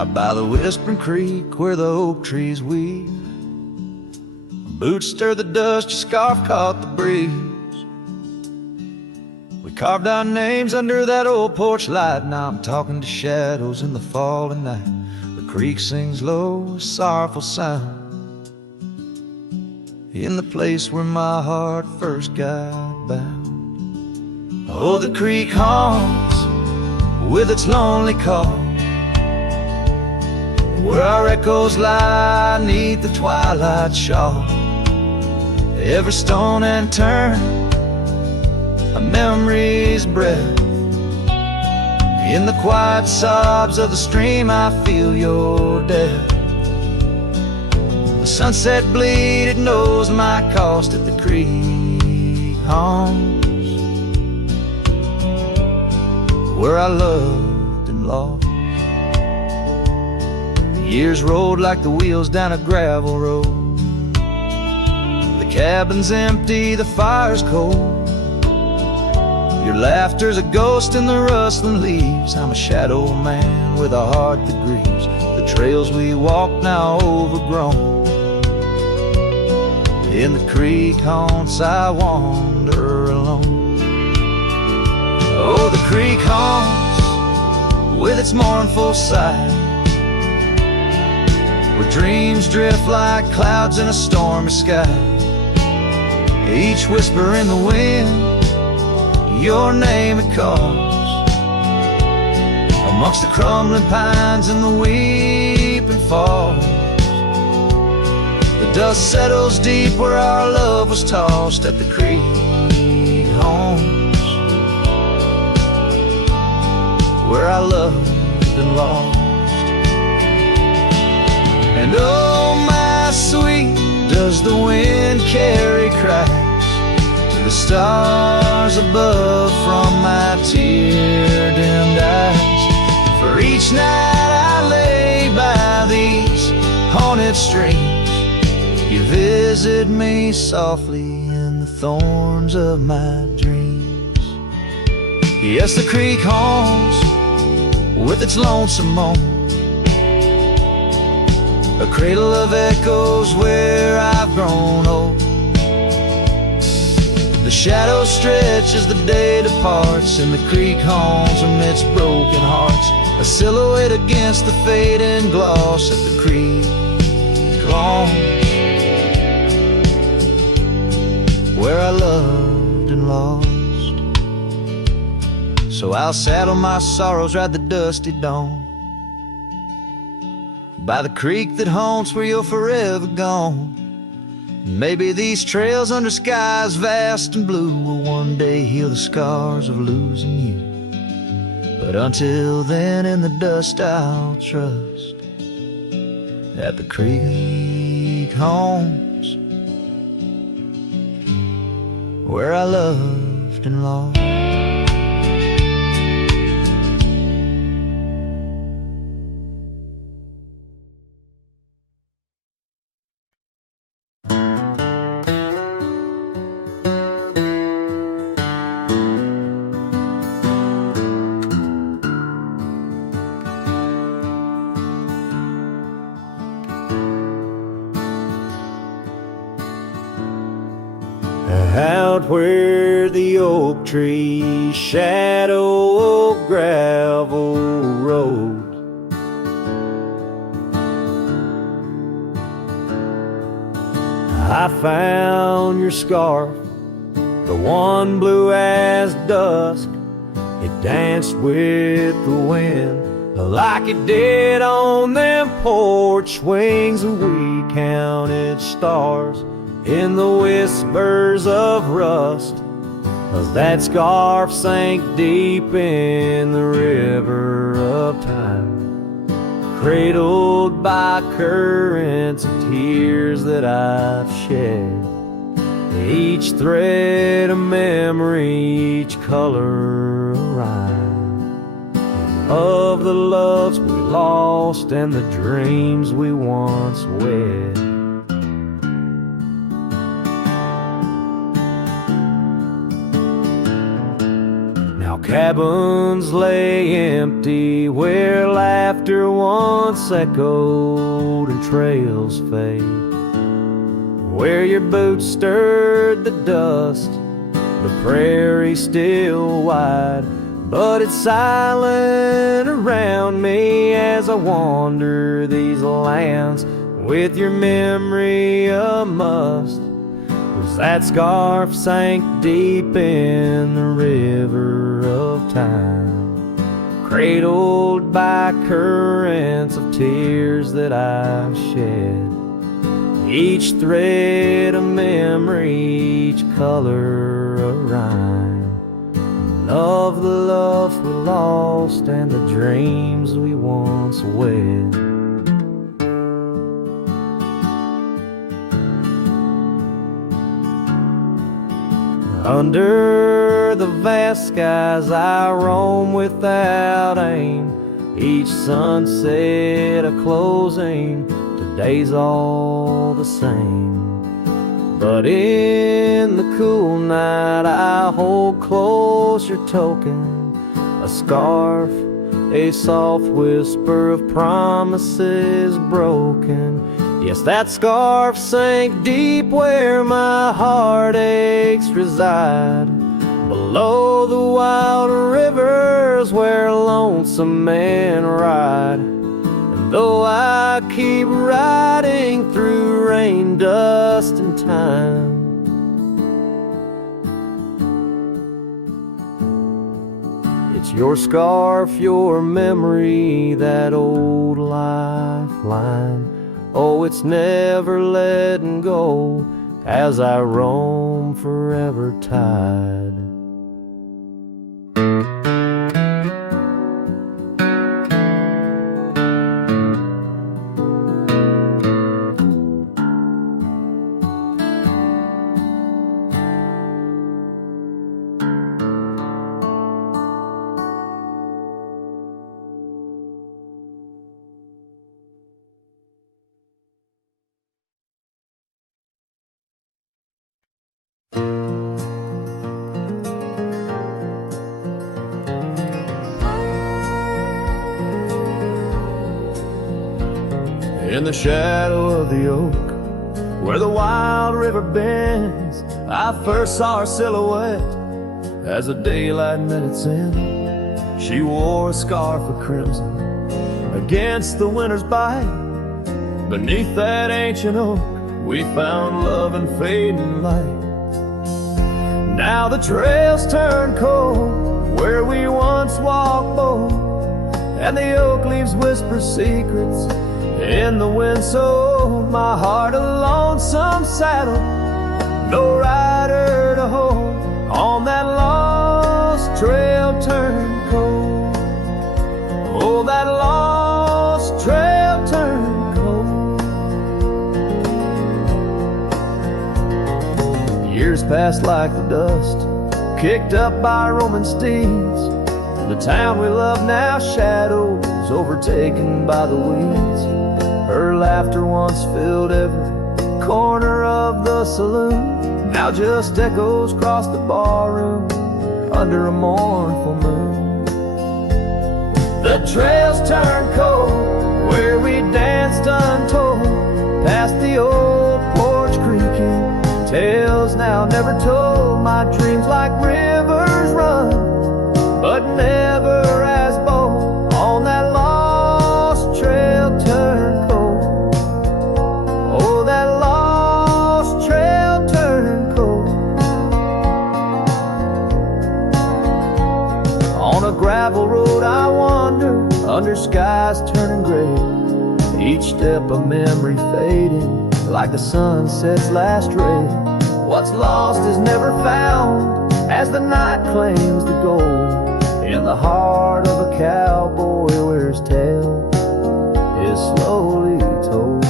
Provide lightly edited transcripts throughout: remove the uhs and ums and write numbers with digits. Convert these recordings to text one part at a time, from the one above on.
Out by the whispering creek where the oak trees weep, boots stir the dust, your scarf caught the breeze. We carved our names under that old porch light. Now I'm talking to shadows in the falling night. The creek sings low, a sorrowful sound, in the place where my heart first got bound. Oh, the creek haunts with its lonely call, where our echoes lie 'neath the twilight shawl. Every stone and turn, a memory's breath. In the quiet sobs of the stream, I feel your death. The sunset bleed, it knows my cost at the creek haunts, where I loved and lost. The years rolled like the wheels down a gravel road. The cabin's empty, the fire's cold. Your laughter's a ghost in the rustling leaves. I'm a shadow man with a heart that grieves. The trails we walk now overgrown. In the creek haunts I wander alone. Oh, the creek haunts with its mournful sight, where dreams drift like clouds in a stormy sky. Each whisper in the wind, your name it calls. Amongst the crumbling pines and the weeping falls, the dust settles deep where our love was tossed at the creek haunts, where I loved and lost. And oh, my sweet, does the wind carry cracks to the stars above from my tear-dimmed eyes? For each night I lay by these haunted streams, you visit me softly in the thorns of my dreams. Yes, the creek haunts with its lonesome moan, a cradle of echoes where I've grown old. The shadows stretch as the day departs, and the creek haunts amidst broken hearts, a silhouette against the fading gloss at the creek haunts, where I loved and lost. So I'll saddle my sorrows, ride the dusty dawn by the creek that haunts where you're forever gone. Maybe these trails under skies vast and blue will one day heal the scars of losing you. But until then, in the dust I'll trust at the creek haunts, where I loved and lost. Out where the oak trees shadow a gravel road, I found your scarf, the one blue as dusk. It danced with the wind like it did on them porch swings, and we counted stars in the whispers of rust, as that scarf sank deep in the river of time, cradled by currents of tears that I've shed. Each thread a memory, each color a rhyme, of the loves we lost and the dreams we once wed. Cabins lay empty where laughter once echoed and trails fade, where your boots stirred the dust, the prairie still wide, but it's silent around me as I wander these lands with your memory a must. Was that scarf sank deep in the river of time, cradled by currents of tears that I've shed, each thread a memory, each color a rhyme, of the love we lost and the dreams we once wed. Under the vast skies I roam without aim, each sunset a closing, today's all the same. But in the cool night I hold close your token, a scarf, a soft whisper of promises broken. Yes, that scarf sank deep where my heartaches reside, below the wild rivers where lonesome men ride. And though I keep riding through rain, dust, and time, it's your scarf, your memory, that old lifeline. Oh, it's never letting go as I roam forever tied. In the shadow of the oak, where the wild river bends, I first saw her silhouette as the daylight met its end. She wore a scarf of crimson against the winter's bite. Beneath that ancient oak, we found love and fading light. Now the trails turn cold where we once walked bold, and the oak leaves whisper secrets in the wind, so my heart a lonesome saddle, no rider to hold, on that lost trail turned cold. Oh, that lost trail turned cold. Years passed like the dust kicked up by Roman steeds. The town we love now shadows overtaken by the weeds. Her laughter once filled every corner of the saloon, now just echoes across the barroom under a mournful moon. The trails turn cold where we danced untold, past the old porch creaking, tales now never told. My dreams like rivers run, but never as bold, on that lost trail turned cold. Oh, that lost trail turned cold. On a gravel road I wander, under skies turning gray, each step a memory fading like the sunset's last ray. What's lost is never found as the night claims the gold. In the heart of a cowboy where his tale is slowly told.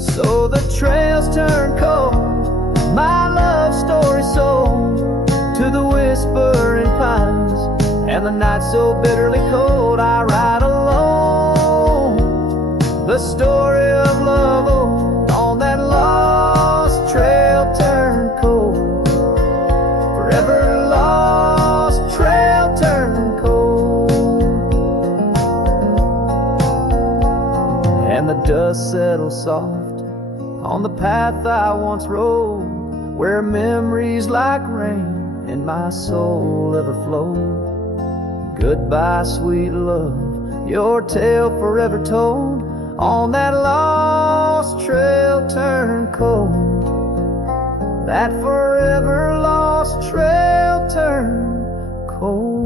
So the trails turn cold, my love story sold to the whispering pines, and the night so bitterly cold. I ride alone, the story of love old, on that lost trail turned cold. and the dust settles soft on the path I once rode, where memories like rain in my soul ever flow. Goodbye, sweet love, your tale forever told on that lost trail turned cold. That forever lost trail turned cold.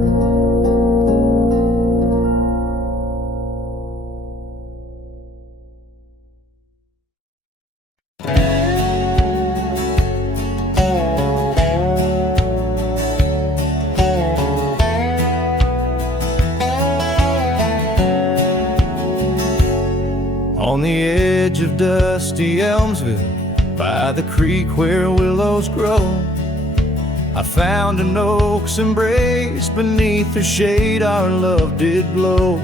On the edge of dusty Elmsville, by the creek where willows grow, I found an oak's embrace. Beneath her shade our love did glow.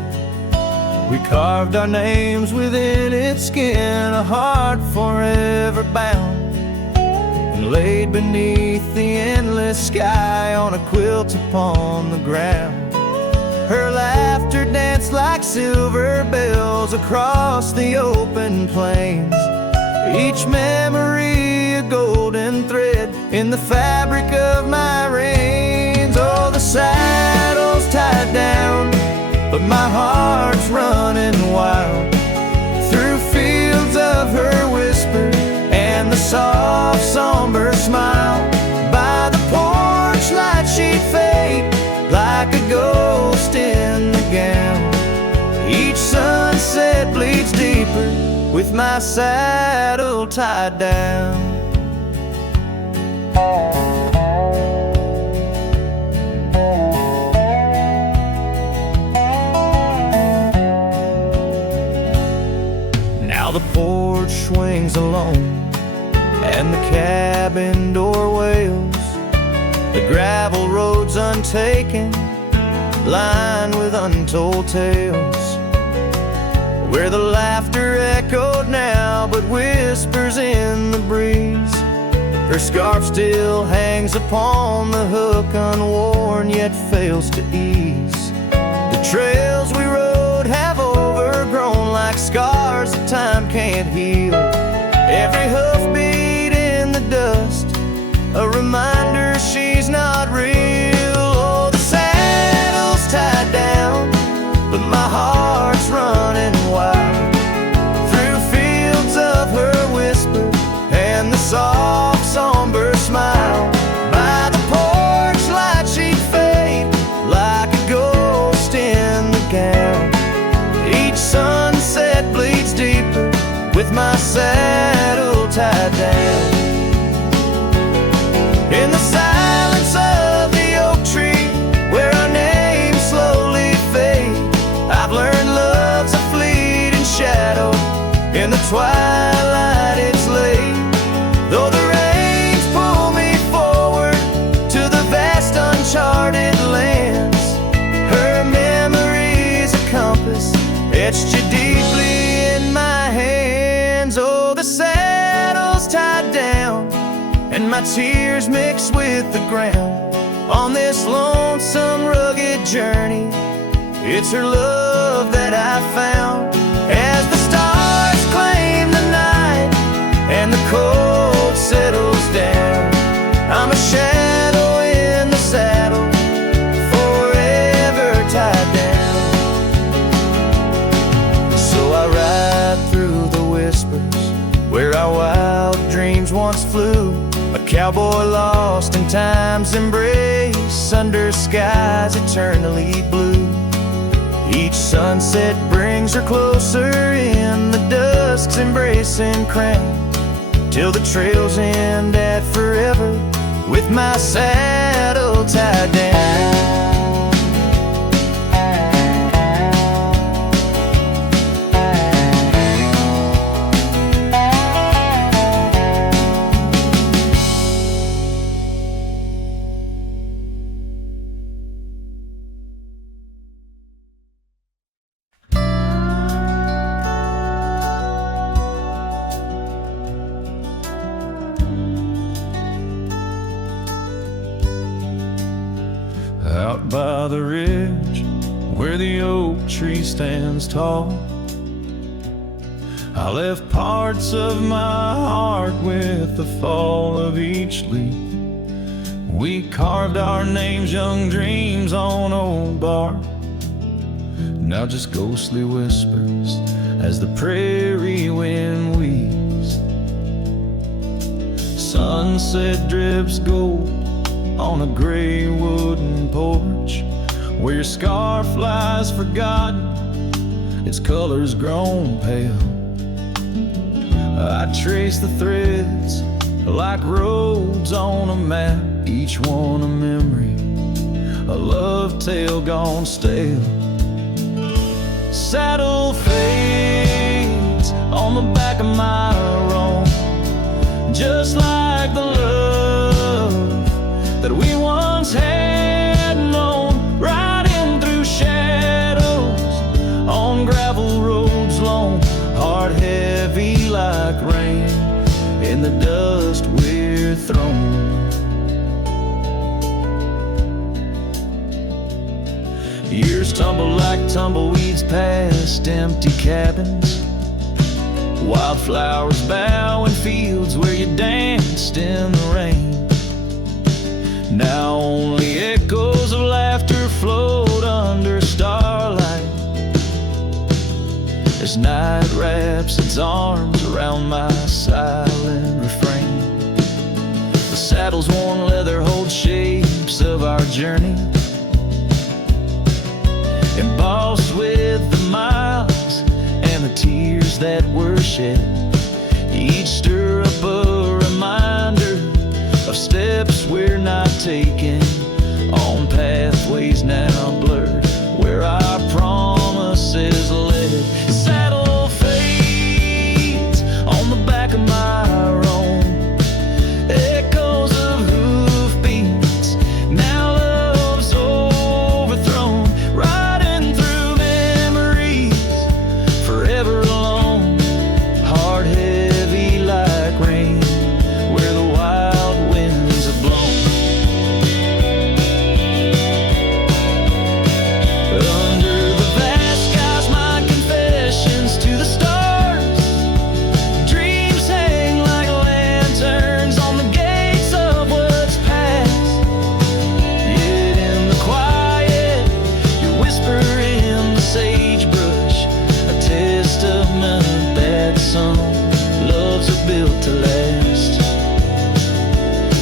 We carved our names within its skin, a heart forever bound, and laid beneath the endless sky on a quilt upon the ground. Her laughter danced like silver bells across the open plains, each memory a golden thread in the fabric of my reins. Oh, the saddle's tied down, but my heart's running wild through fields of her whisper and the soft somber smile. By the porch light she'd fade like a ghost in the gown. Each sunset bleeds deeper with my saddle tied down. Now the porch swings alone and the cabin door wails. The gravel road's untaken, lined with untold tales, where the laughter echoed now but whispers in the breeze. Her scarf still hangs upon the hook, unworn yet fails to ease. The trails we rode have overgrown like scars that time can't heal. Every hoofbeat in the dust, a reminder she's not real. Oh, the saddle's tied down, but my heart's running wild through fields of her whisper and the soft somber smile. By the porch light she'd fade like a ghost in the gown. Each sunset bleeds deeper with my saddle tied down. In the silence of the oak tree, where our names slowly fade, I've learned love's a fleeting shadow. In the twilight it's late, though the rains pull me forward to the vast uncharted lands. Her memory's a compass etched too deeply in my hands. Oh, the saddle's tied down and my tears mix with the ground on this lonesome, rugged journey. It's her love that I found. As the stars claim the night and the cold settles down, I'm a shadow in the saddle, forever tied down. So I ride through the whispers where our wild dreams once flew, a cowboy lost in time's embrace under skies eternally blue. Each sunset brings her closer in the dusk's embracing crown, till the trails end at forever with my saddle tied down. Out by the ridge where the oak tree stands tall, I left parts of my heart with the fall of each leaf. We carved our names, young dreams on old bark. Now just ghostly whispers as the prairie wind weaves. Sunset drips gold on a gray wooden porch, where your scarf lies forgotten, its colors grown pale. I trace the threads like roads on a map, each one a memory, a love tale gone stale. Saddle fades on the back of my roan, just like the love that we once had known, riding through shadows on gravel roads long, heart heavy like rain in the dust we're thrown. Years tumble like tumbleweeds past empty cabins, wildflowers bow in fields where you danced in the rain. Now only echoes of laughter float under starlight as night wraps its arms around my silent refrain. The saddle's worn leather holds shapes of our journey, embossed with the miles and the tears that were shed. Each stirrup a reminder of steps we're not taking, on pathways now blurred where our promises led. Saddle fades on the back of my roan, echoes of hoofbeats, now love's overthrown, riding through memories forever alone, heart heavy like rain where the wild winds have blown. Under the vast skies, my confessions to the stars, dreams hang like lanterns on the gates of what's past. Yet in the quiet, you whisper in the sagebrush, a testament that some loves are built to last.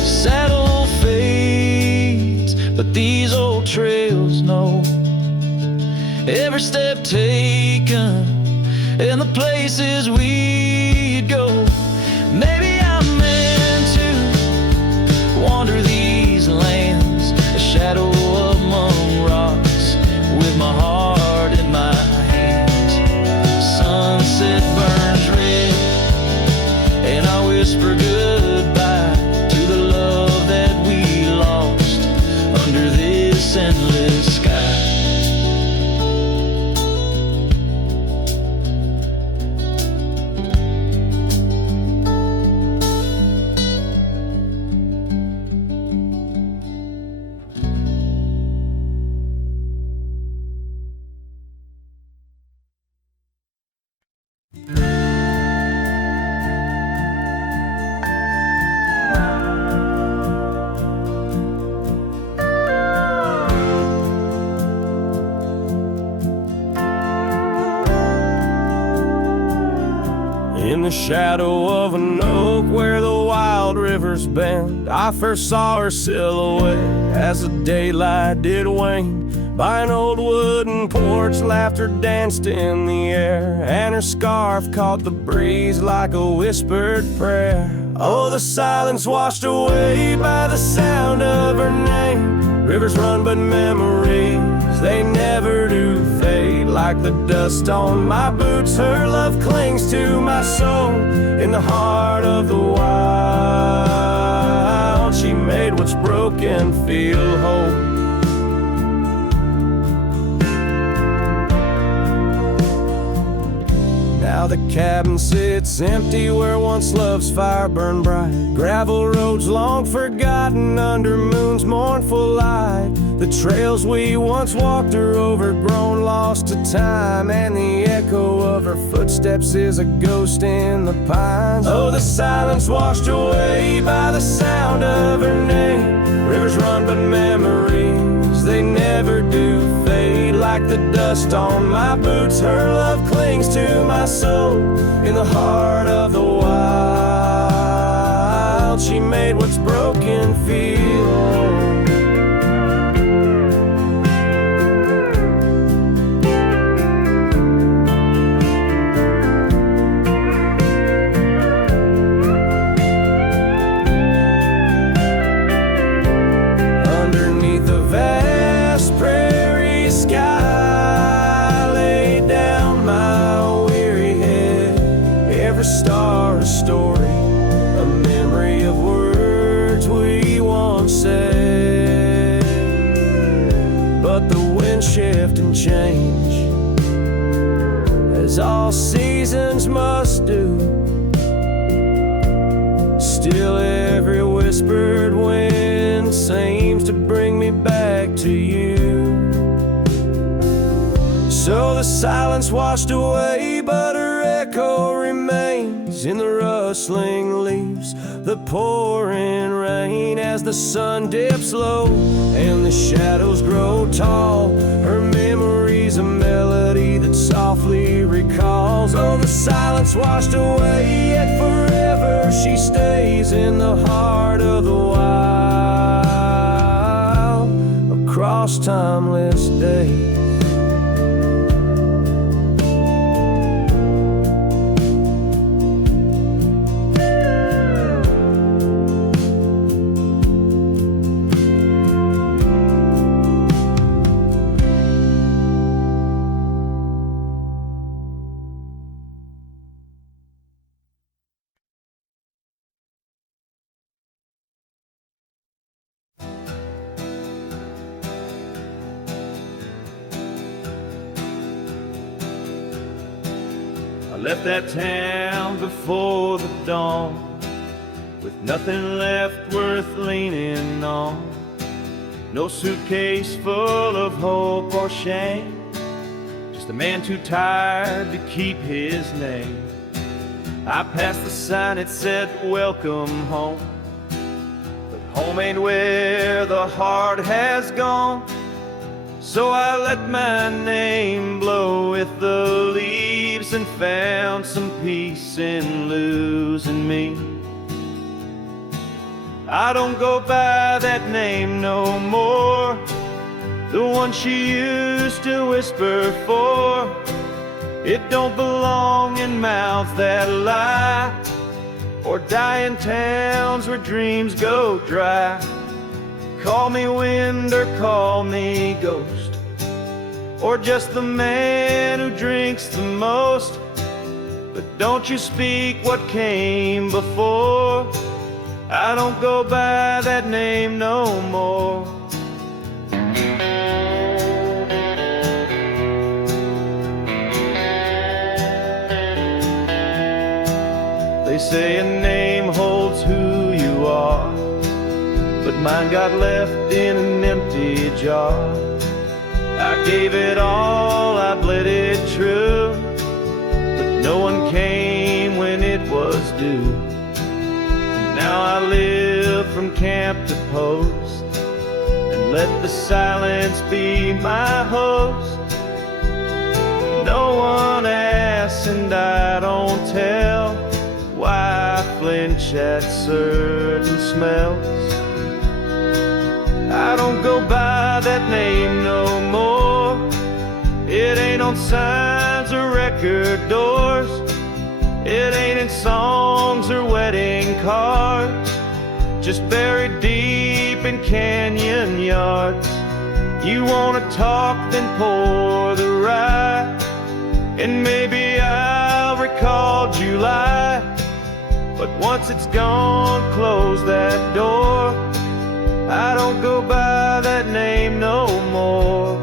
Saddle fades, but these old trails know every step taken and the places we'd go. Maybe I'm meant to wander these lands, a shadow among rocks, with my heart in my hands. Sunset burns red, and I whisper goodbye to the love that we lost under this endless sky. In the shadow of an oak where the wild rivers bend, I first saw her silhouette as the daylight did wane. By an old wooden porch, laughter danced in the air, and her scarf caught the breeze like a whispered prayer. Oh, the silence washed away by the sound of her name. Rivers run, but memories, they never do fade. Like the dust on my boots, her love clings to my soul. In the heart of the wild, she made what's broken feel whole. Now Now the cabin sits empty where once love's fire burned bright. Gravel roads long forgotten under moon's mournful light. The trails we once walked are overgrown, lost to time, and the echo of her footsteps is a ghost in the pines. Oh, the silence washed away by the sound of her name. Rivers run but memories, they never do fade. Like the dust on my boots, her love clings to my soul. In the heart of the wild, she made what's broken feel whole. Star, a story, a memory of words we once said. But the wind shift and change, as all seasons must do. Still every whispered wind seems to bring me back to you. So the silence washed away, but her echo remains in the rustling leaves, the pouring rain. As the sun dips low and the shadows grow tall, her memory's a melody that softly recalls. Oh, the silence washed away, yet forever she stays in the heart of the wild, across timeless days. I left that town before the dawn, with nothing left worth leaning on. No suitcase full of hope or shame, just a man too tired to keep his name. I passed the sign, it said welcome home, but home ain't where the heart has gone. So I let my name blow with the leaves and found some peace in losing me. I don't go by that name no more, the one she used to whisper for. It don't belong in mouths that lie, or die in towns where dreams go dry. Call me wind or call me ghost, or just the man who drinks the most. But don't you speak what came before, I don't go by that name no more. They say a name holds who you are, but mine got left in an empty jar. I gave it all, I bled it true, but no one came when it was due. Now I live from camp to post, and let the silence be my host. No one asks and I don't tell why I flinch at certain smells. I don't go by that name no more, it ain't on signs or record doors, it ain't in songs or wedding cards, just buried deep in canyon yards. You wanna talk, then pour the rye, and maybe I'll recall July. But once it's gone, close that door, I don't go by that name no more.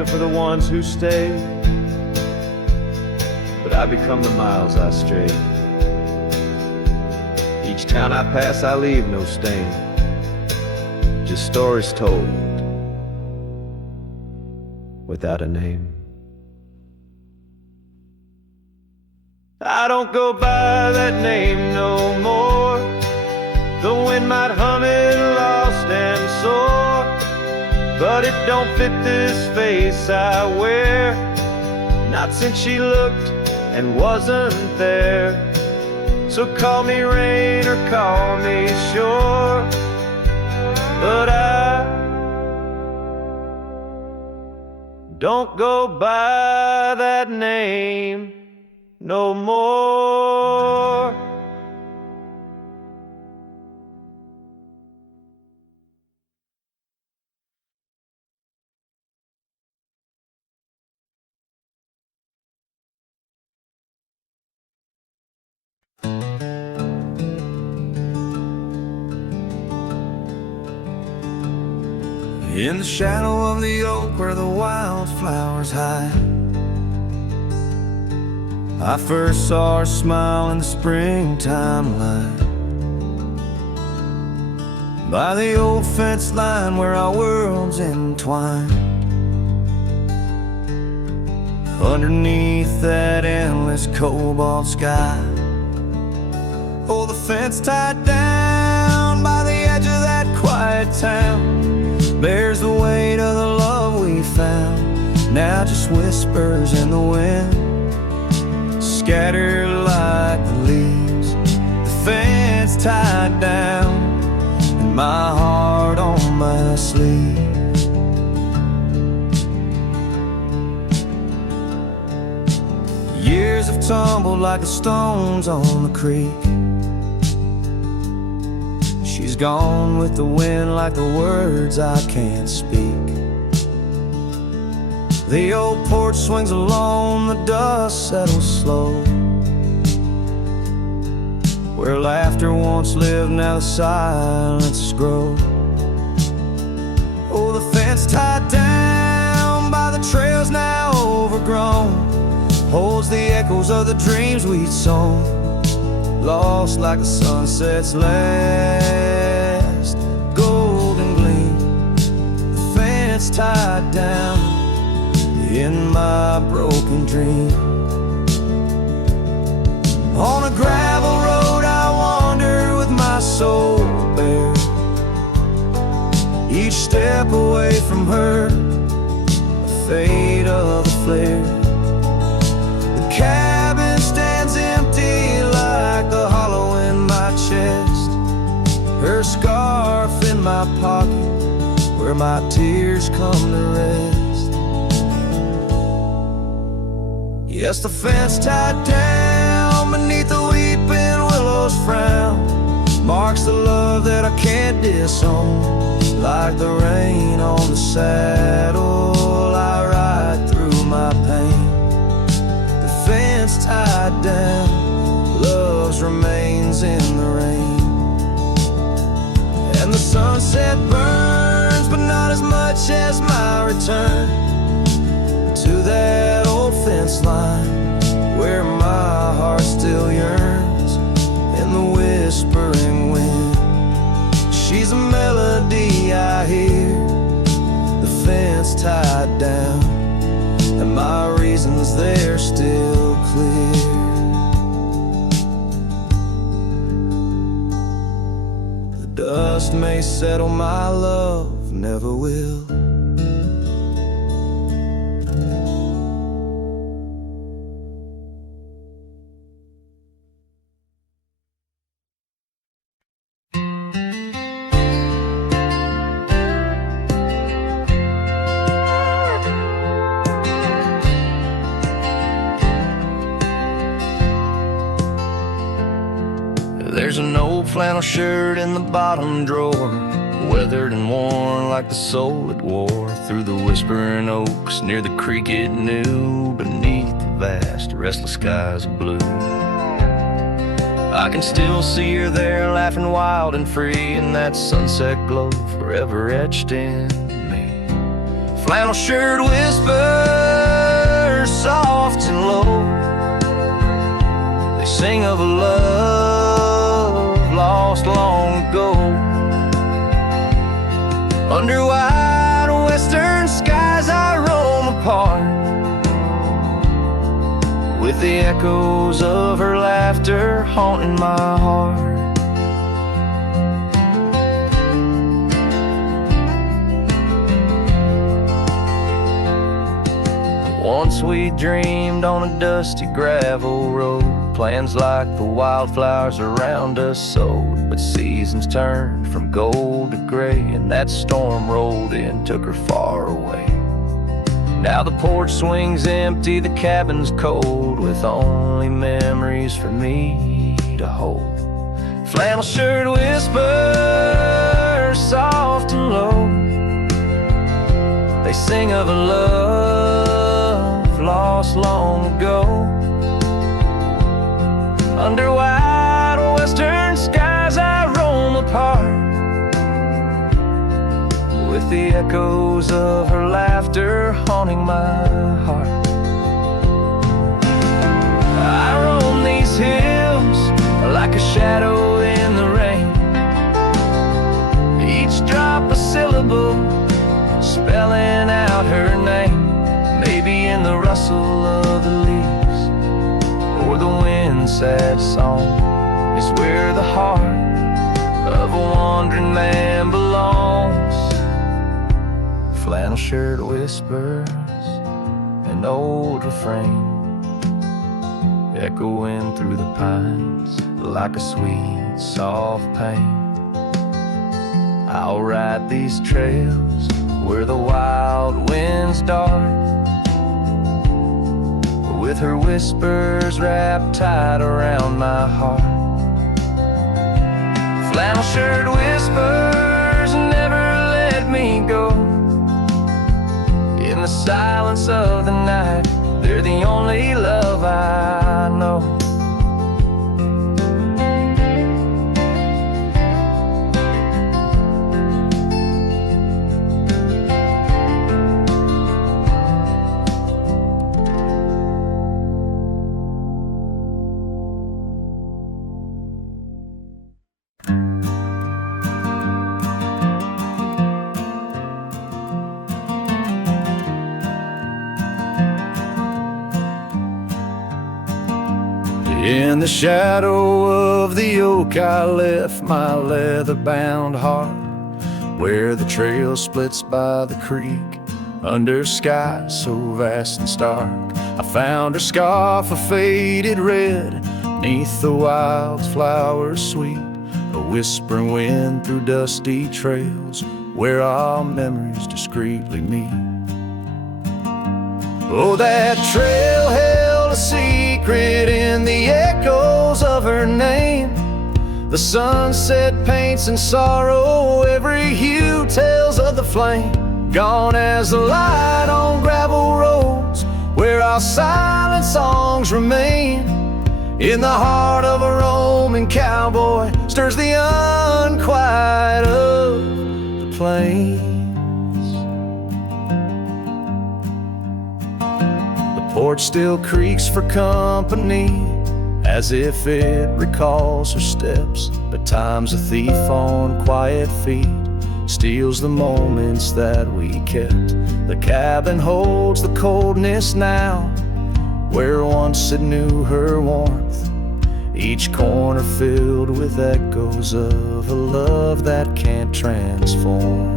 are for the ones who stay, but I become the miles I stray. Each town I pass I leave no stain, just stories told without a name. I don't go by that name no more. The wind might hum it lost and sore, but it don't fit this face I wear. Not since she looked and wasn't there. So call me rain or call me shore, but I don't go by that name no more. In the shadow of the oak where the wildflowers hide, I first saw her smile in the springtime light. By the old fence line where our worlds entwine, underneath that endless cobalt sky. Oh, the fence tied down by the edge of that quiet town bears the weight of the love we found. Now just whispers in the wind, scattered like the leaves. The fence tied down, and my heart on my sleeve. Years have tumbled like the stones on the creek. She's gone with the wind like the words I can't speak. The old porch swings alone, the dust settles slow. Where laughter once lived, now the silence grows. Oh, the fence tied down by the trails now overgrown holds the echoes of the dreams we'd sown, lost like the sunset's last golden gleam. The fence tied down in my broken dream. On a gravel road I wander with my soul bare, each step away from her, the fate of a flare. The cabin stands empty like the hollow in my chest, her scarf in my pocket where my tears come to rest. Yes, the fence tied down beneath the weeping willow's frown marks the love that I can't disown. Like the rain on the saddle, I ride through my pain. The fence tied down, love's remains in the rain. And the sunset burns, but not as much as my return to that old fence line where my heart still yearns in the whispering wind. She's a melody I hear, the fence tied down, and my reasons they're still clear. The dust may settle, my love never will. There's an old flannel shirt in the bottom drawer, weathered and worn like the soul it wore through the whispering oaks near the creek it knew, beneath the vast restless skies of blue. I can still see her there, laughing wild and free in that sunset glow forever etched in me. Flannel shirt whispers soft and low. They sing of a love lost long ago. Under wide western skies I roam apart, with the echoes of her laughter haunting my heart. Once we dreamed on a dusty gravel road, plans like the wildflowers around us sowed. But seasons turned from gold to gray, and that storm rolled in, took her far away. Now the porch swings empty, the cabin's cold, with only memories for me to hold. Flannel shirt whispers soft and low. They sing of a love lost long ago. Under wide western skies I roam apart, with the echoes of her laughter haunting my heart. I roam these hills like a shadow in the rain, each drop a syllable spelling out her name. Maybe in the rustle of the leaves or the wind's sad song is where the heart of a wandering man belongs. Flannel shirt whispers, an old refrain, echoing through the pines like a sweet, soft pain. I'll ride these trails where the wild winds dart, with her whispers wrapped tight around my heart. Flannel shirt whispers never let me go. In the silence of the night, they're the only love I know. In the shadow of the oak I left my leather-bound heart, where the trail splits by the creek, under skies so vast and stark. I found her scarf of faded red, neath the wildflowers sweet, a whispering wind through dusty trails, where our memories discreetly meet. Oh, that trail held a secret in the echoes of her name. The sunset paints in sorrow, every hue tells of the flame. Gone as the light on gravel roads, where our silent songs remain. In the heart of a roaming cowboy stirs the unquiet of the plains. The porch still creaks for company, as if it recalls her steps. But time's a thief on quiet feet, steals the moments that we kept. The cabin holds the coldness now, where once it knew her warmth. Each corner filled with echoes of a love that can't transform.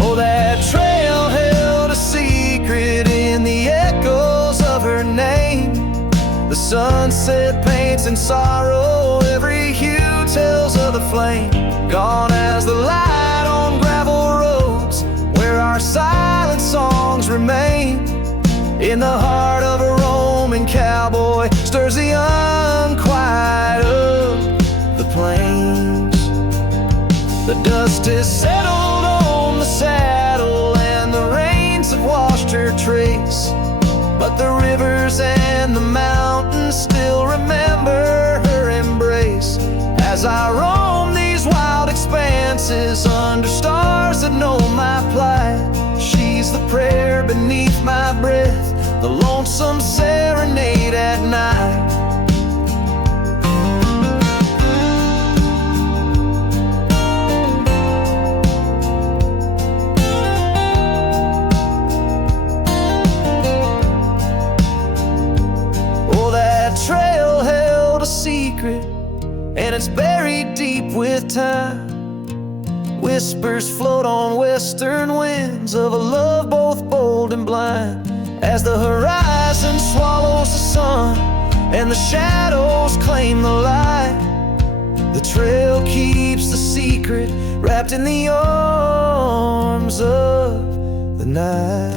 Oh, that trail held a secret in the echoes of her name. The sunset paints in sorrow, every hue tells of the flame. Gone as the light on gravel roads, where our silent songs remain. In the heart of a roaming cowboy stirs the unquiet of the plains. The dust is settled on the saddle, and the rains have washed her trace. But the rivers and the mountains still remember her embrace. As I roam these wild expanses under stars that know my plight, prayer beneath my breath, the lonesome serenade at night. Oh, that trail held a secret, and it's buried deep with time. Whispers float on western winds of a love both bold and blind. As the horizon swallows the sun and the shadows claim the light, the trail keeps the secret wrapped in the arms of the night.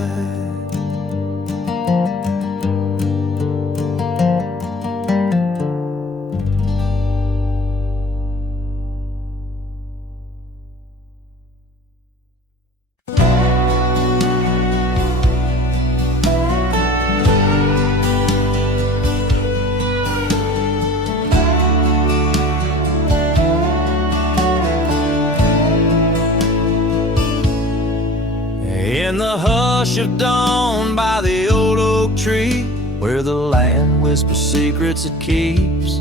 In the hush of dawn by the old oak tree, where the land whispers secrets it keeps,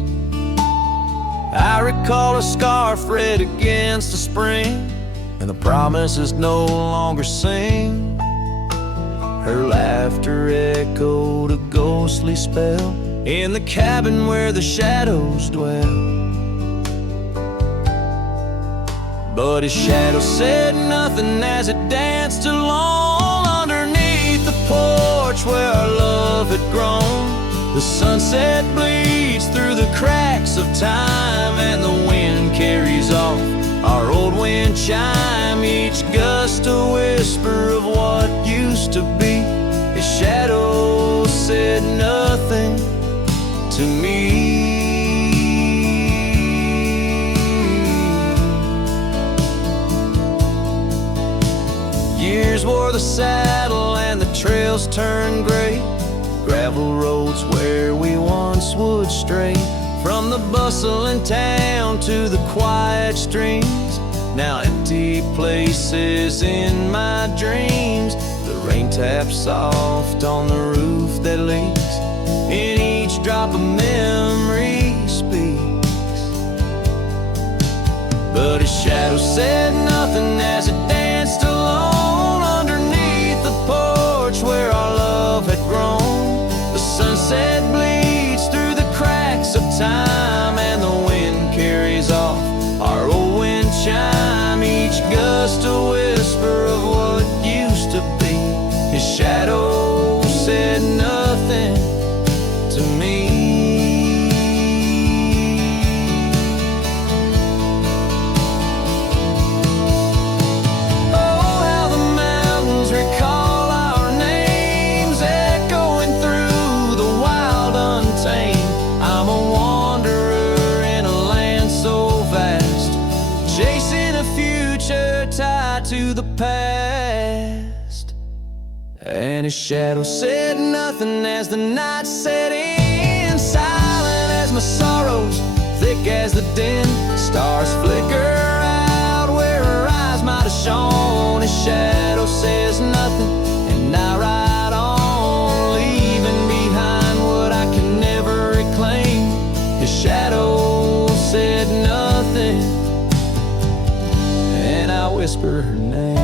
I recall a scarf red against the spring, and the promises no longer sing. Her laughter echoed a ghostly spell in the cabin where the shadows dwell. But his shadow said nothing as it danced along underneath the porch where our love had grown. The sunset bleeds through the cracks of time, and the wind carries off our old wind chime. Each gust a whisper of what used to be. His shadow said nothing to me. Years wore the saddle and the trails turned gray, gravel roads where we once would stray. From the bustling town to the quiet streams, now empty places in my dreams. The rain taps soft on the roof that leaks, in each drop a memory speaks. But his shadow said nothing as it danced alone underneath the porch where our love had grown. The sunset bleeds through the cracks of time, and the wind carries off our old wind chime. Each gust a whisper of what used to be. His shadow said nothing to me. To the past, and his shadow said nothing as the night set in, silent as my sorrows, thick as the din. Stars flicker out where her eyes might have shone. His shadow says nothing, and I ride on, leaving behind what I can never reclaim. His shadow said nothing, and I whisper her name.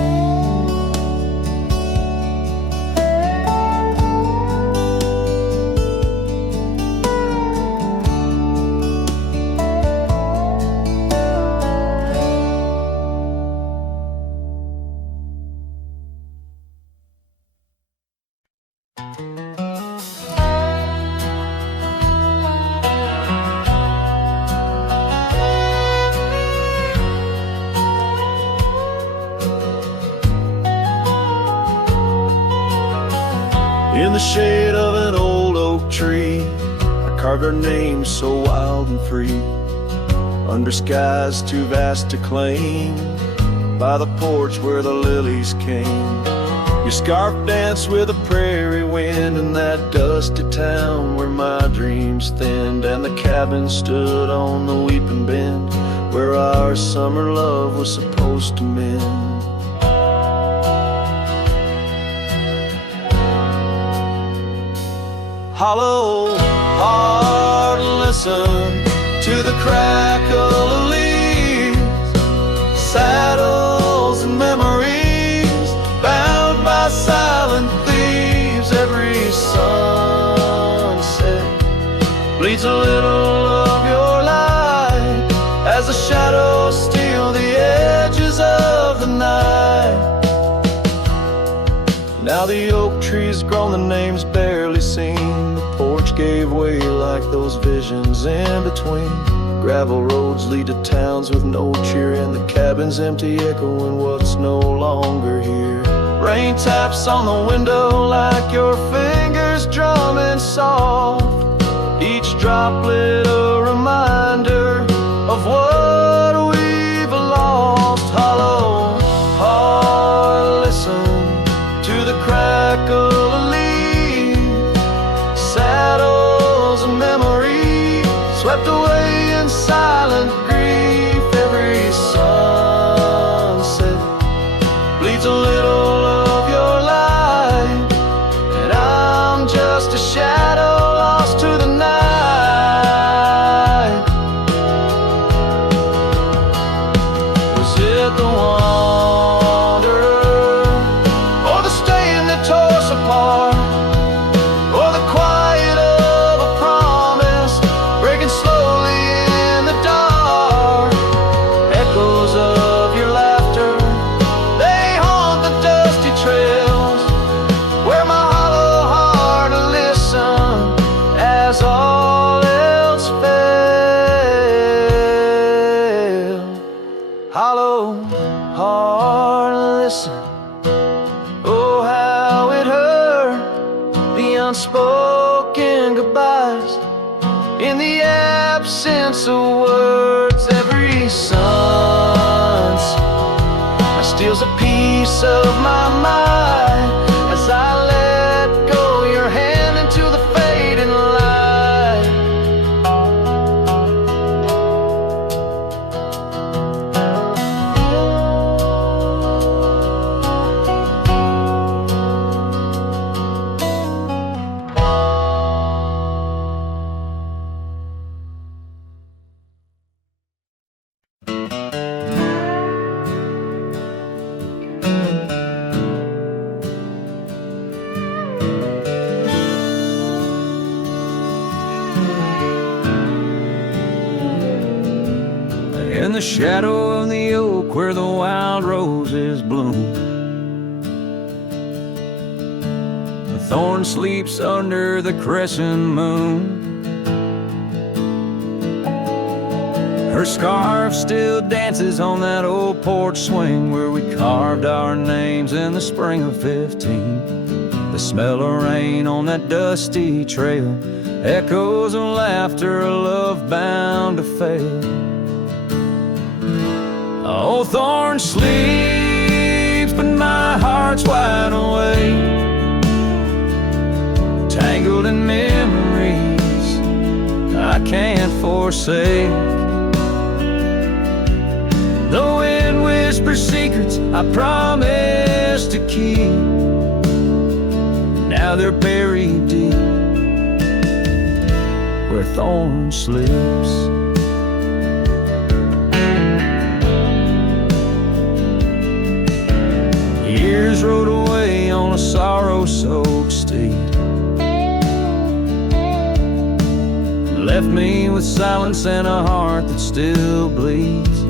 In the shade of an old oak tree, I carved our names so wild and free, under skies too vast to claim, by the porch where the lilies came. Your scarf danced with a prairie wind in that dusty town where my dreams thinned, and the cabin stood on the weeping bend where our summer love was supposed to mend. Hollow heart, listen to the crackle of leaves, saddles and memories bound by silent thieves. Every sunset bleeds a little of your light as the shadows steal the edges of the night. Now the oak tree's grown, the name's barely seen. The porch gave way like those visions in between. Gravel roads lead to towns with no cheer, and the cabin's empty, echoing what's no longer here. Rain taps on the window like your fingers drumming soft, each droplet a reminder of what we've lost. Hollow heart, listen to the crackle of leaves, saddles and memories swept away in silent grief. Every sunset bleeds a little of your light, and I'm just a shadow lost to the night. Was it the wanderer, or the stain that tore us apart, or the quiet of a promise breaking slowly in the dark? Echoes of your laughter, they haunt the dusty trails where my hollow heart will listen as all else failed. Hollow heart, listen. Oh, how it hurt, the unspoken goodbyes in the absence of words. Every sunset steals a piece of my mind as I let go your hand into the fading light. In the shadow of the oak where the wild roses bloom, the thorn sleeps under the crescent moon. Her scarf still dances on that old porch swing where we carved our names in the spring of 15. The smell of rain on that dusty trail, echoes of laughter, a love bound to fail. Old thorn sleeps, but my heart's wide awake, tangled in memories I can't forsake. The wind whispers secrets I promised to keep, now they're buried deep where thorn sleeps. Years rode away on a sorrow-soaked steed, left me with silence and a heart that still bleeds.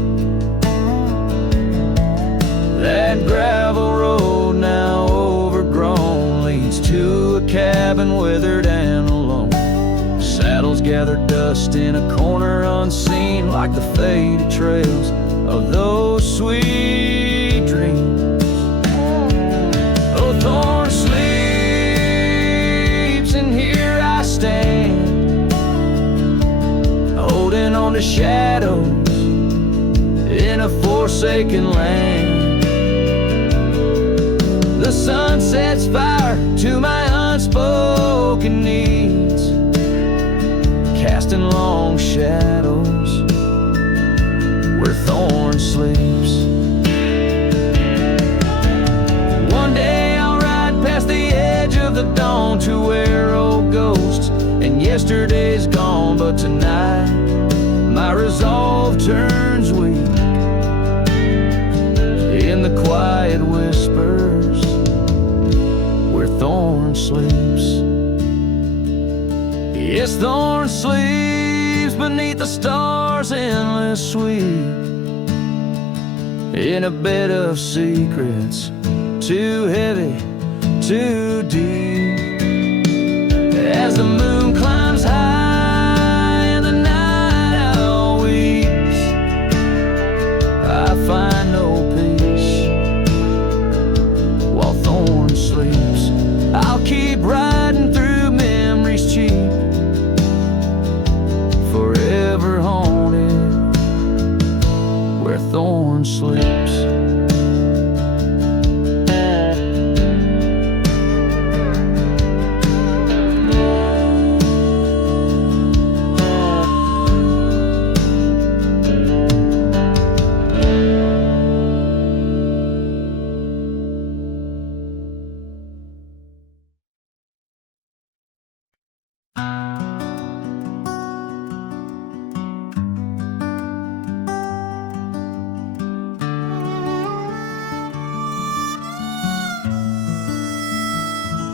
That gravel road, now overgrown, leads to a cabin weathered and alone. Saddles gather dust in a corner unseen, like the faded trails of those sweet dreams. Oh, thorn sleeps, and here I stand, holding on to shadows in a forsaken land. The sun sets fire to my unspoken needs, casting long shadows where thorn sleeps. One day I'll ride past the edge of the dawn to where old ghosts Yesterday's gone, but tonight my resolve turns weak in the quiet whispers where Thorn sleeps. Yes, Thorn sleeps beneath the stars' endless sweep, in a bed of secrets too heavy, too deep. As the moon climbs high and the night owl weeps, I find no peace while Thorn sleeps. I'll keep riding through memories cheap, forever haunted where Thorn sleeps.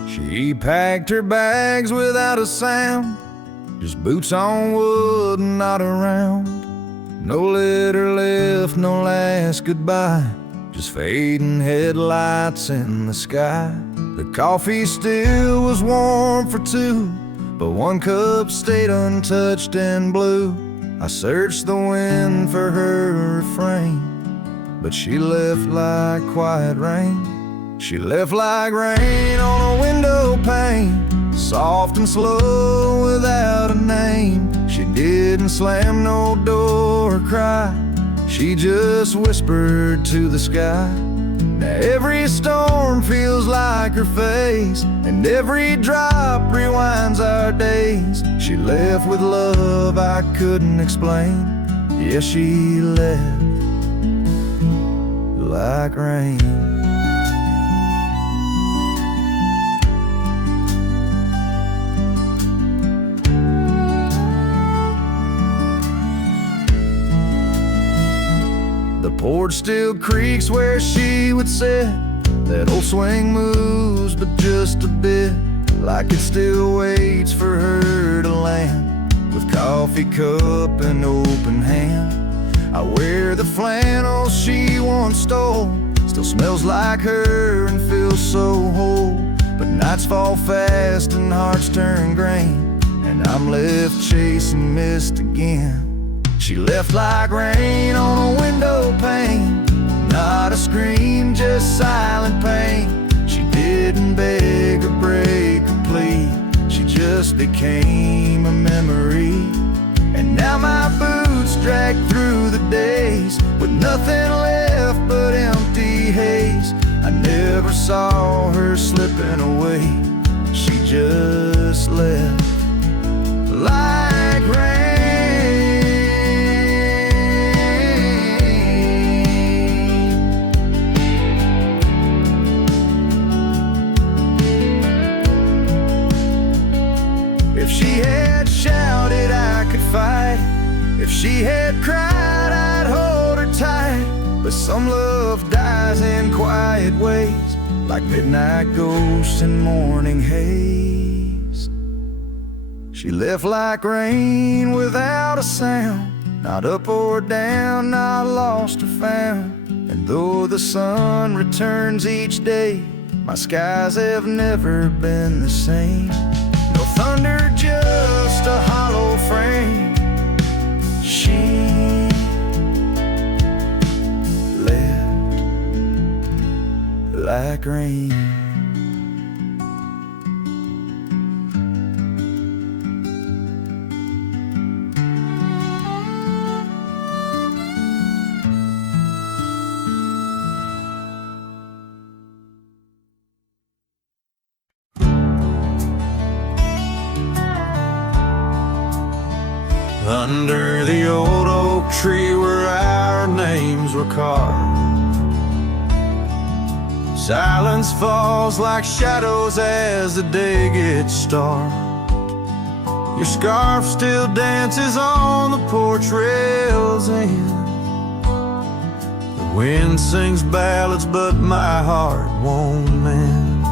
She packed her bags without a sound, just boots on wood and not around. No letter left, no last goodbye, just fading headlights in the sky. The coffee still was warm for two, but one cup stayed untouched and blue. I searched the wind for her refrain, but she left like quiet rain. She left like rain on a window pane, soft and slow without a name. She didn't slam no door or cry, she just whispered to the sky. Now every storm feels like her face, and every drop rewinds our days. She left with love I couldn't explain. Yeah, she left like rain. The porch still creaks where she would sit. That old swing moves, but just a bit, like it still waits for her to land, with coffee cup and open hand. I wear the flannel she once stole, still smells like her and feels so whole. But nights fall fast and hearts turn grain, and I'm left chasing mist again. She left like rain on a window pane, not a scream, just silent pain. She didn't beg or break or plead, she just became a memory. And now my boots drag through the days, with nothing left but empty haze. I never saw her slipping away, she just left like rain. If she had shouted, I could fight. If she had cried, I'd hold her tight. But some love dies in quiet ways, like midnight ghosts in morning haze. She left like rain without a sound, not up or down, not lost or found. And though the sun returns each day, my skies have never been the same. No thunder, just a hollow frame. She left like rain. Under the old oak tree where our names were carved, silence falls like shadows as the day gets dark. Your scarf still dances on the porch rails, and the wind sings ballads, but my heart won't mend.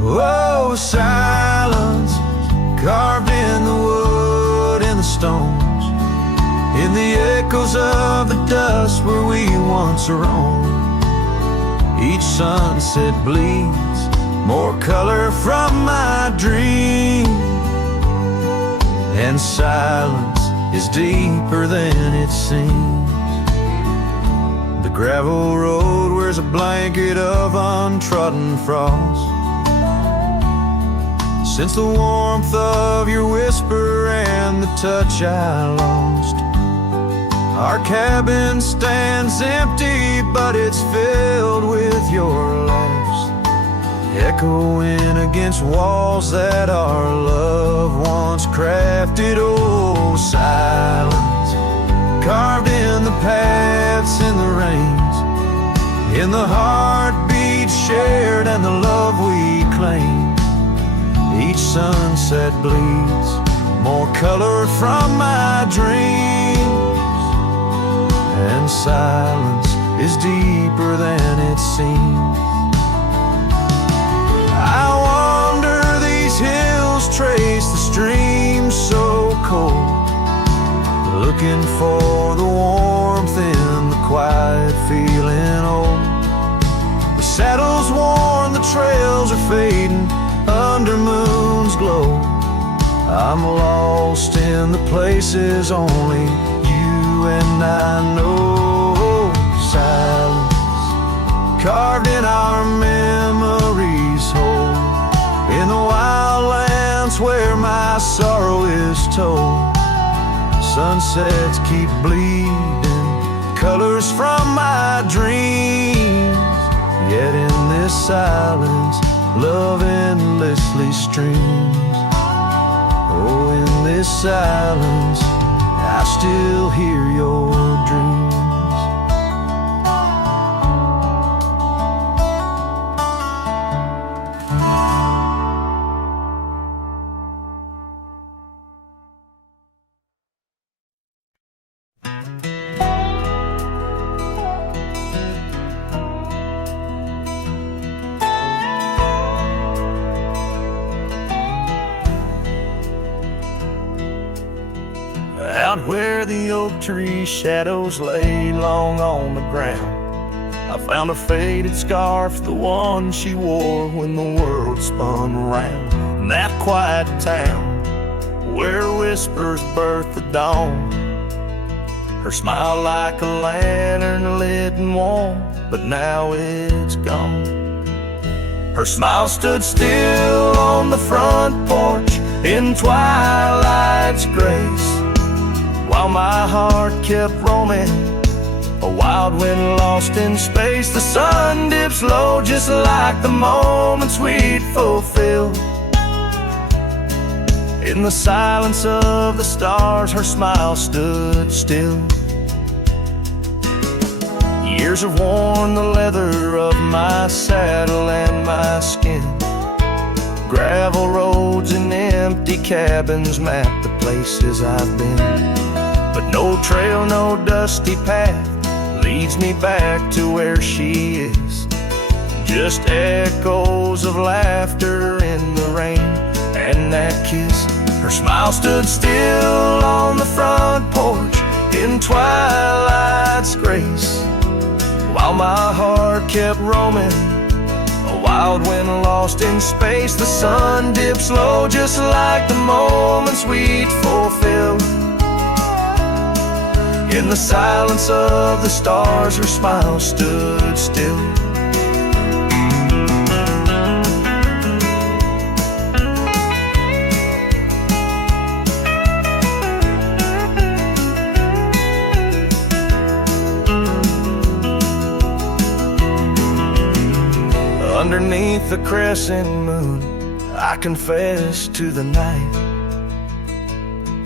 Oh, silence carved in the wood and the stones, in the echoes of the dust where we once roamed. Each sunset bleeds more color from my dream, and silence is deeper than it seems. The gravel road wears a blanket of untrodden frost. Since the warmth of your whisper and the touch I lost, our cabin stands empty, but it's filled with your laughs, echoing against walls that our love once crafted. Oh, silence carved in the paths, in the rains, in the heartbeats shared and the love we claim. Each sunset bleeds more color from my dreams, and silence is deeper than it seems. I wander these hills, trace the streams so cold, looking for the warmth in the quiet, feeling old. The saddle's worn, the trails are fading under moon's glow. I'm lost in the places only you and I know. Silence carved in our memories hold, in the wildlands where my sorrow is told. Sunsets keep bleeding colors from my dreams, yet in this silence love endlessly streams. Oh, in this silence I still hear your dreams. Out where the oak tree shadows lay long on the ground, I found a faded scarf, the one she wore when the world spun round. In that quiet town where whispers birth the dawn, her smile like a lantern lit and warm, but now it's gone. Her smile stood still on the front porch in twilight's grace, while my heart kept roaming, a wild wind lost in space. The sun dips low just like the moments we'd fulfill. In the silence of the stars, her smile stood still. Years have worn the leather of my saddle and my skin. Gravel roads and empty cabins map the places I've been, but no trail, no dusty path leads me back to where she is. Just echoes of laughter in the rain and that kiss. Her smile stood still on the front porch in twilight's grace, while my heart kept roaming, a wild wind lost in space. The sun dips low just like the moments we'd fulfill. In the silence of the stars, her smile stood still. Underneath the crescent moon, I confess to the night,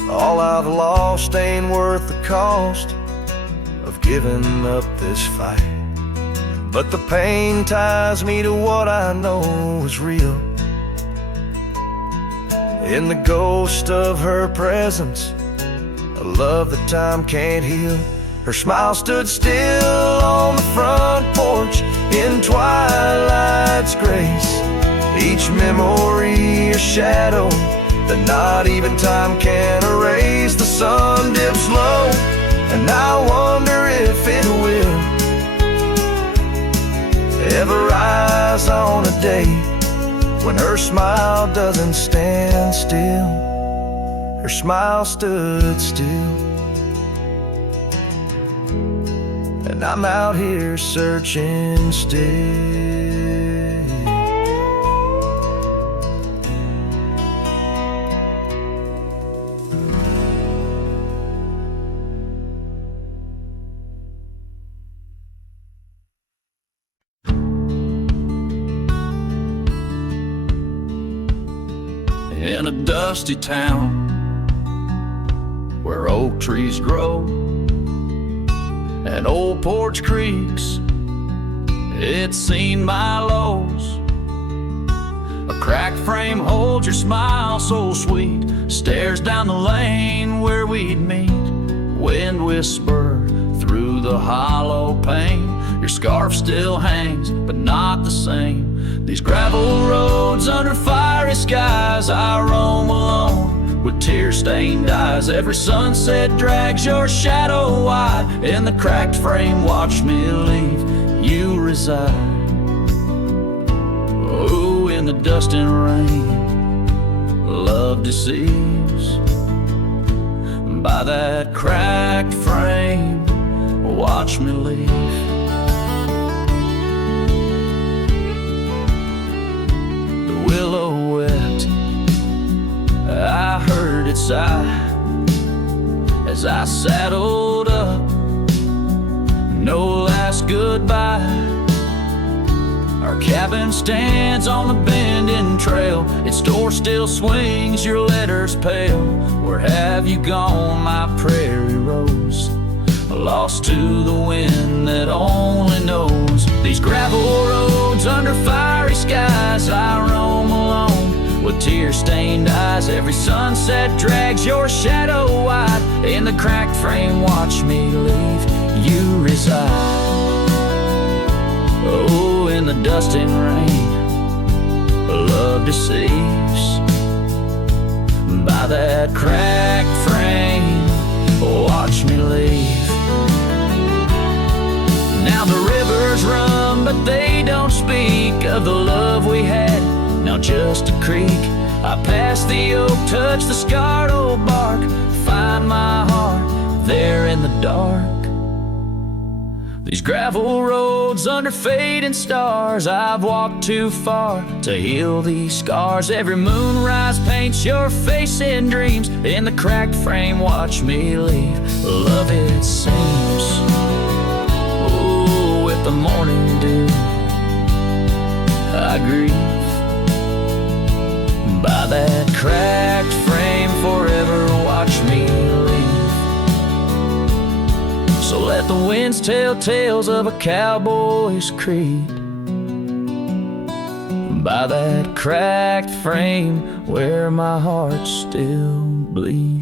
all I've lost ain't worth the cost of giving up this fight. But the pain ties me to what I know is real, in the ghost of her presence, a love that time can't heal. Her smile stood still on the front porch in twilight's grace. Each memory a shadow that not even time can erase. The sun dips low, and I wonder if it will ever rise on a day when her smile doesn't stand still. Her smile stood still, and I'm out here searching still. In a dusty town where oak trees grow and old porch creaks, it's seen my lows. A cracked frame holds your smile so sweet, stares down the lane where we'd meet. Wind whisper through the hollow pane. Your scarf still hangs, but not the same. These gravel roads under fiery skies, I roam alone with tear-stained eyes. Every sunset drags your shadow wide. In the cracked frame, watch me leave, you reside. Oh, in the dust and rain, love deceives. By that cracked frame, watch me leave. Willow wept, I heard it sigh as I saddled up. No last goodbye. Our cabin stands on the bending trail. Its door still swings, your letters pale. Where have you gone, my prairie rose? Lost to the wind that only knows. These gravel roads under fiery skies, I roam alone with tear-stained eyes. Every sunset drags your shadow wide. In the cracked frame, watch me leave, you reside. Oh, in the dust and rain, love deceives. By that cracked frame, watch me leave. Now the rivers run, but they don't speak of the love we had. Now just a creek. I pass the oak, touch the scarred old bark, find my heart there in the dark. These gravel roads under fading stars, I've walked too far to heal these scars. Every moonrise paints your face in dreams. In the cracked frame, watch me leave. Love, it seems, oh, with the morning dew I grieve. By that cracked frame, forever watch me leave. So let the winds tell tales of a cowboy's creed. By that cracked frame where my heart still bleeds.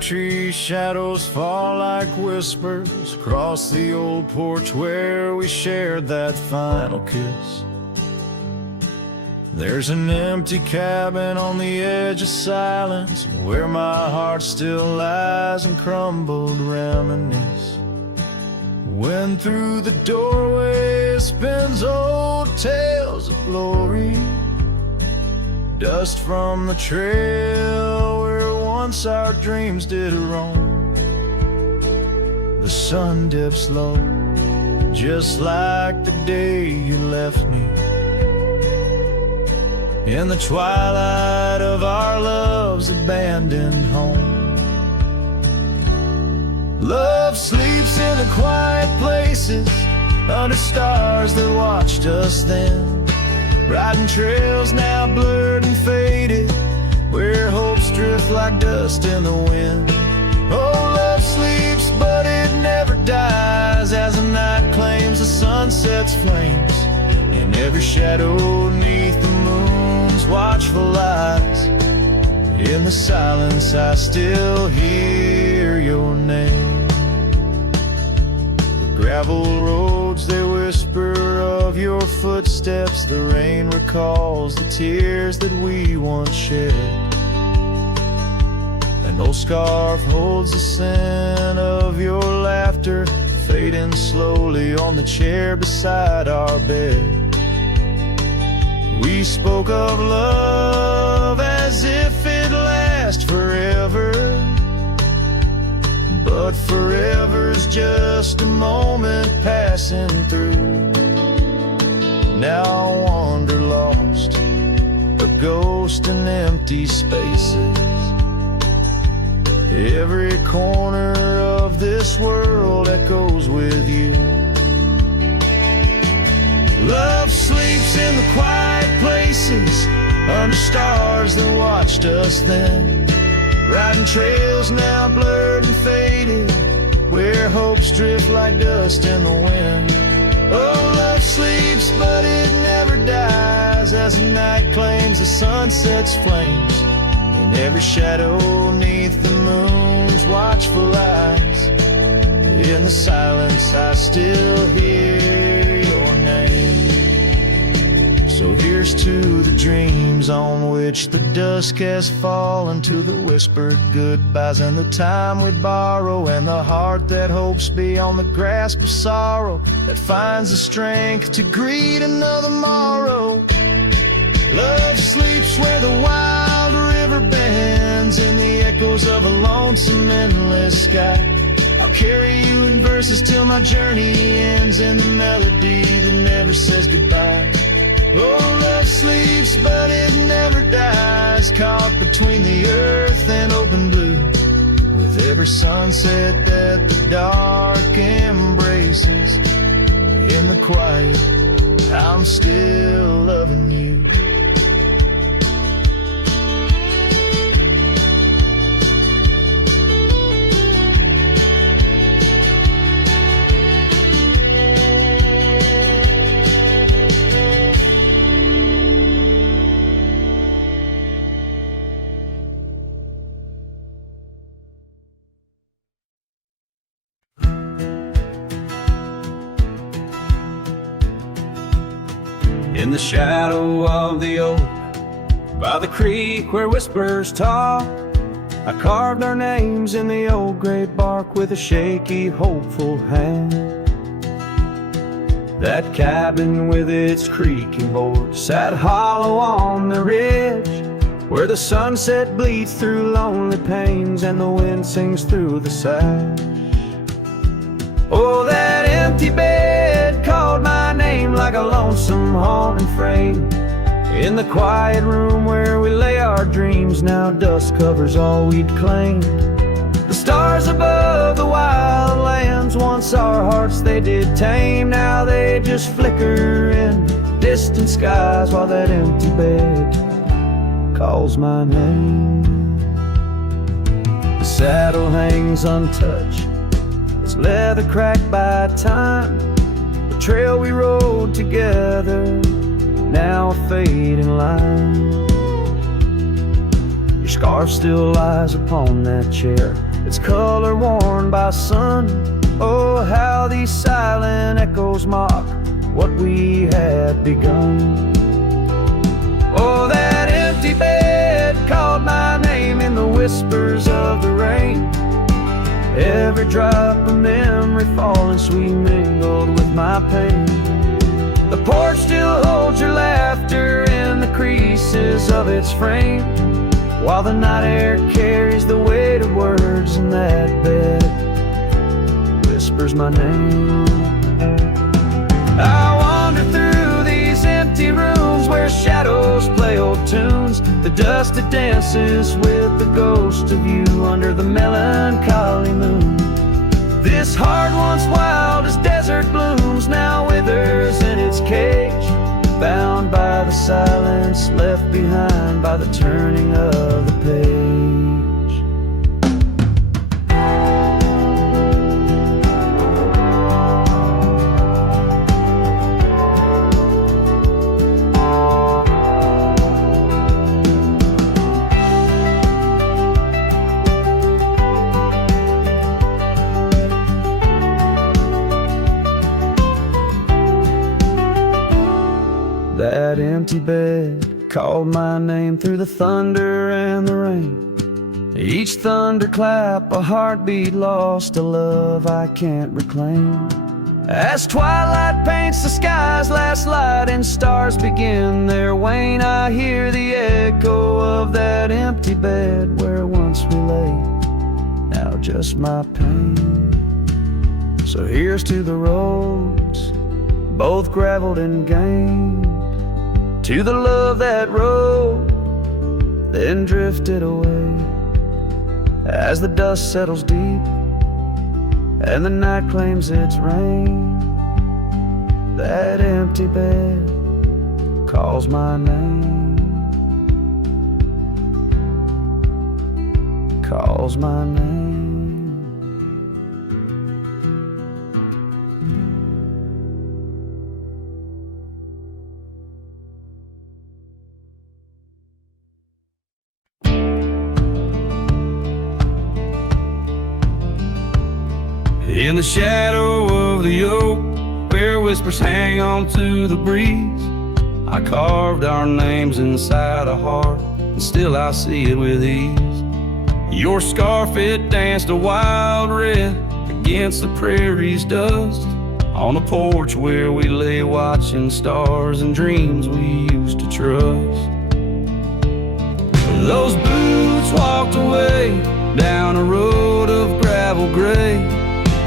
Tree shadows fall like whispers across the old porch where we shared that final kiss. There's an empty cabin on the edge of silence where my heart still lies and crumbled reminisce. When through the doorway spins old tales of glory, dust from the trail where once our dreams did roam. The sun dips low, just like the day you left me. In the twilight of our love's abandoned home, Love sleeps in the quiet places, under stars that watched us then, riding trails now blurred and faded, where hopes drift like dust in the wind. Oh, love sleeps, but it never dies, as the night claims the sunset's flames, in every shadow neath the moon's watchful eyes. In the silence I still hear your name. The gravel roads, they whisper of your footsteps. The rain recalls the tears that we once shared. An old scarf holds the scent of your laughter, fading slowly on the chair beside our bed. We spoke of love as if it lasts forever, but forever's just a moment passing through. Now I wander lost, a ghost in empty spaces. Every corner of this world echoes with you. Love sleeps in the quiet places, under stars that watched us then, riding trails now blurred and faded, where hopes drift like dust in the wind. Oh, love sleeps, but it never dies, as the night claims the sunset's flames, in every shadow neath the moon's watchful eyes. In the silence I still hear your name. So here's to the dreams on which the dusk has fallen, to the whispered goodbyes and the time we borrow, and the heart that hopes beyond the grasp of sorrow, that finds the strength to greet another morrow. Love sleeps where the wild river bends, in the echoes of a lonesome endless sky. I'll carry you in verses till my journey ends, in the melody that never says goodbye. Oh, love sleeps, but it never dies, caught between the earth and open blue, with every sunset that the dark embraces. In the quiet, I'm still loving you. In the shadow of the oak, by the creek where whispers talk, I carved our names in the old gray bark with a shaky, hopeful hand. That cabin with its creaking board sat hollow on the ridge, where the sunset bleeds through lonely panes and the wind sings through the sash. Oh, that empty bed called my name like a lonesome haunting frame. In the quiet room where we lay our dreams, now dust covers all we'd claimed. The stars above the wild lands, once our hearts they did tame, now they just flicker in distant skies, while that empty bed calls my name. The saddle hangs untouched, its leather cracked by time. The trail we rode together, now a fading line. Your scarf still lies upon that chair, its color worn by sun. Oh, how these silent echoes mock what we had begun. Oh, that empty bed called my name in the whispers of the rain. Every drop of memory falling sweet mingled with my pain. The porch still holds your laughter in the creases of its frame, while the night air carries the weight of words, and that bed whispers my name. I wander through these empty rooms where shadows play old tunes. The dust that dances with the ghost of you under the melancholy moon. This heart once wild as desert blooms now withers in its cage, bound by the silence left behind by the turning of the page. That empty bed called my name through the thunder and the rain. Each thunderclap a heartbeat lost, a love I can't reclaim. As twilight paints the sky's last light and stars begin their wane, I hear the echo of that empty bed where once we lay. Now just my pain. So here's to the roads, both graveled and gained, to the love that rode, then drifted away. As the dust settles deep and the night claims its reign, that empty bed calls my name, calls my name. In the shadow of the oak, where whispers hang on to the breeze, I carved our names inside a heart, and still I see it with ease. Your scarf, it danced a wild red against the prairie's dust, on the porch where we lay watching stars and dreams we used to trust. Those boots walked away down a road of gravel gray,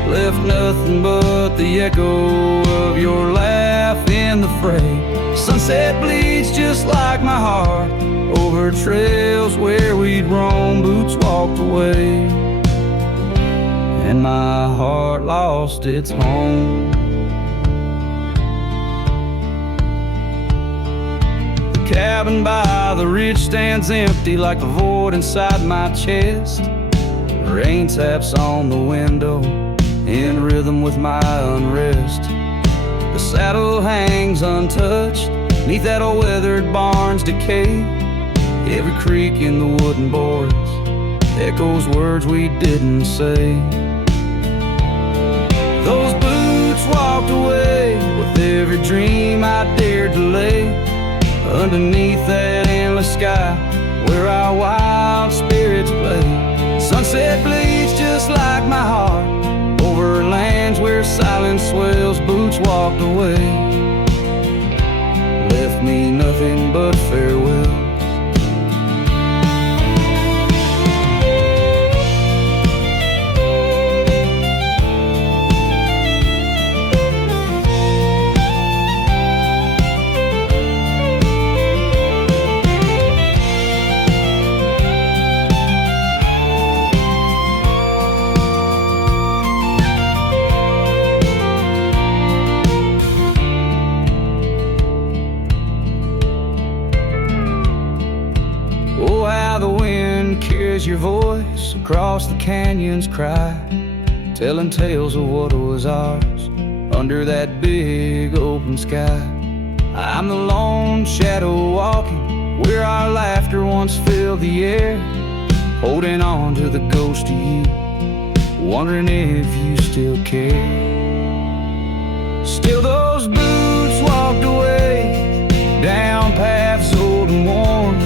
left nothing but the echo of your laugh in the fray. Sunset bleeds just like my heart over trails where we'd roam. Boots walked away and my heart lost its home. The cabin by the ridge stands empty like the void inside my chest. Rain taps on the window in rhythm with my unrest. The saddle hangs untouched neath that old weathered barn's decay. Every creak in the wooden boards echoes words we didn't say. Those boots walked away with every dream I dared to lay underneath that endless sky where our wild spirits play. Sunset bleeds just like my heart over lands where silence swells. Boots walked away, left me nothing but farewells. Your voice across the canyon's cry, telling tales of what was ours under that big open sky. I'm the lone shadow walking where our laughter once filled the air, holding on to the ghost of you, wondering if you still care. Still those boots walked away down paths old and worn,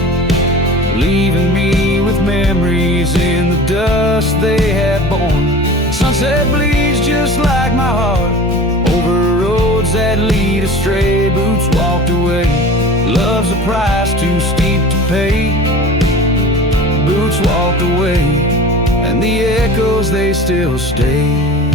leaving me with memories in the dust they had borne. Sunset bleeds just like my heart over roads that lead astray. Boots walked away, love's a price too steep to pay. Boots walked away, and the echoes they still stay.